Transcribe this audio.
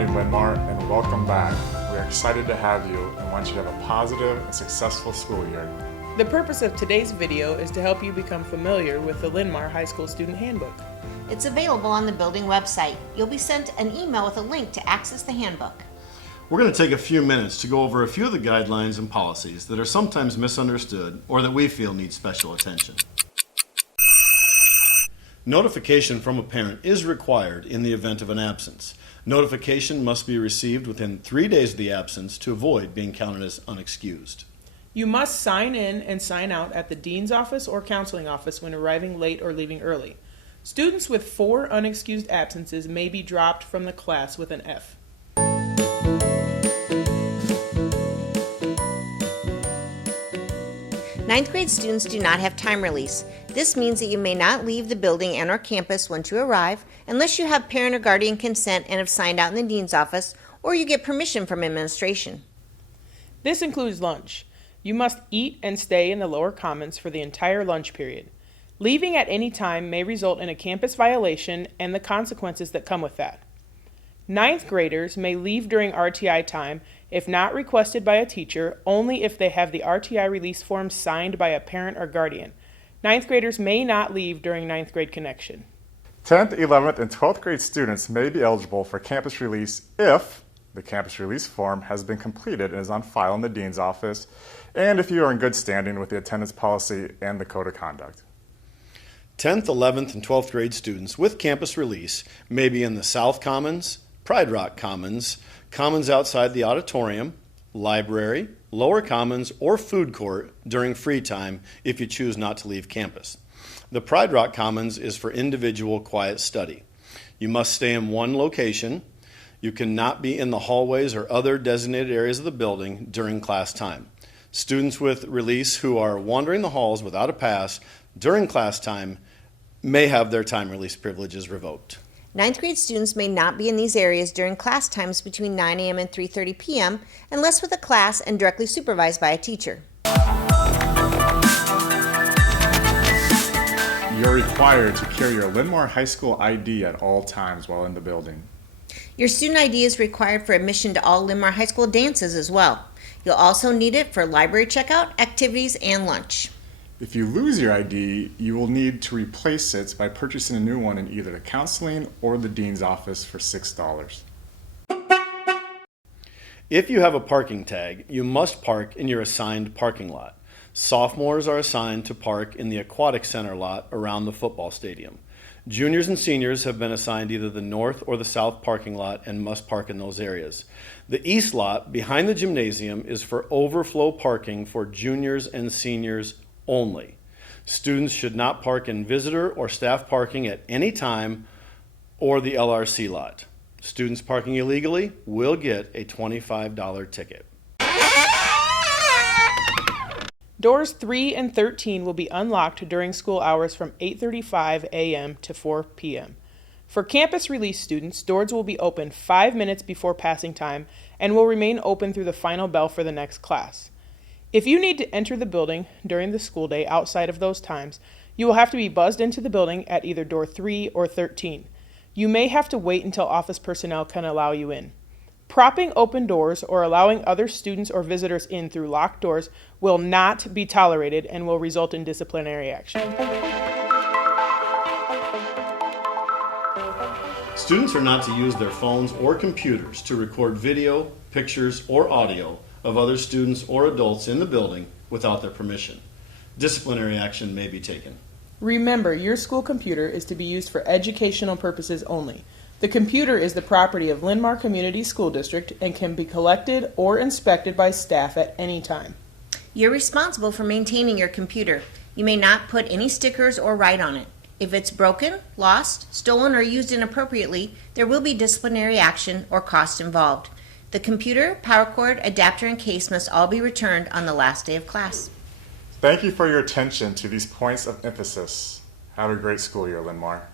morning, Linn-Mar, and welcome back. We are excited to have you and want you to have a positive and successful school year. The purpose of today's video is to help you become familiar with the Linn-Mar High School Student Handbook. It's available on the building website. You'll be sent an email with a link to access the handbook. We're going to take a few minutes to go over a few of the guidelines and policies that are sometimes misunderstood or that we feel need special attention. Notification from a parent is required in the event of an absence. Notification must be received within 3 days of the absence to avoid being counted as unexcused. You must sign in and sign out at the dean's office or counseling office when arriving late or leaving early. Students with 4 unexcused absences may be dropped from the class with an F. Ninth grade students do not have time release. This means that you may not leave the building and/or campus once you arrive unless you have parent or guardian consent and have signed out in the dean's office, or you get permission from administration. This includes lunch. You must eat and stay in the lower commons for the entire lunch period. Leaving at any time may result in a campus violation and the consequences that come with that. Ninth graders may leave during RTI time if not requested by a teacher, only if they have the RTI release form signed by a parent or guardian. Ninth graders may not leave during ninth grade connection. 10th, 11th, and 12th grade students may be eligible for campus release if the campus release form has been completed and is on file in the dean's office, and if you are in good standing with the attendance policy and the code of conduct. 10th, 11th, and 12th grade students with campus release may be in the South Commons, Pride Rock Commons, commons outside the auditorium, library, lower commons, or food court during free time if you choose not to leave campus. The Pride Rock Commons is for individual quiet study. You must stay in one location. You cannot be in the hallways or other designated areas of the building during class time. Students with release who are wandering the halls without a pass during class time may have their time release privileges revoked. Ninth grade students may not be in these areas during class times between 9 a.m. and 3:30 p.m. unless with a class and directly supervised by a teacher. You're required to carry your Linn-Mar High School ID at all times while in the building. Your student ID is required for admission to all Linn-Mar High School dances as well. You'll also need it for library checkout, activities, and lunch. If you lose your ID, you will need to replace it by purchasing a new one in either the counseling or the dean's office for $6. If you have a parking tag, you must park in your assigned parking lot. Sophomores are assigned to park in the aquatic center lot around the football stadium. Juniors and seniors have been assigned either the north or the south parking lot and must park in those areas. The east lot behind the gymnasium is for overflow parking for juniors and seniors only. Students should not park in visitor or staff parking at any time or the LRC lot. Students parking illegally will get a $25 ticket. Doors 3 and 13 will be unlocked during school hours from 8:35 a.m. to 4 p.m. For campus release students, doors will be open 5 minutes before passing time and will remain open through the final bell for the next class. If you need to enter the building during the school day outside of those times, you will have to be buzzed into the building at either door 3 or 13. You may have to wait until office personnel can allow you in. Propping open doors or allowing other students or visitors in through locked doors will not be tolerated and will result in disciplinary action. Students are not to use their phones or computers to record video, pictures, or audio of other students or adults in the building without their permission. Disciplinary action may be taken. Remember, your school computer is to be used for educational purposes only. The computer is the property of Linn-Mar Community School District and can be collected or inspected by staff at any time. You're responsible for maintaining your computer. You may not put any stickers or write on it. If it's broken, lost, stolen, or used inappropriately, there will be disciplinary action or cost involved. The computer, power cord, adapter, and case must all be returned on the last day of class. Thank you for your attention to these points of emphasis. Have a great school year, Linn-Mar.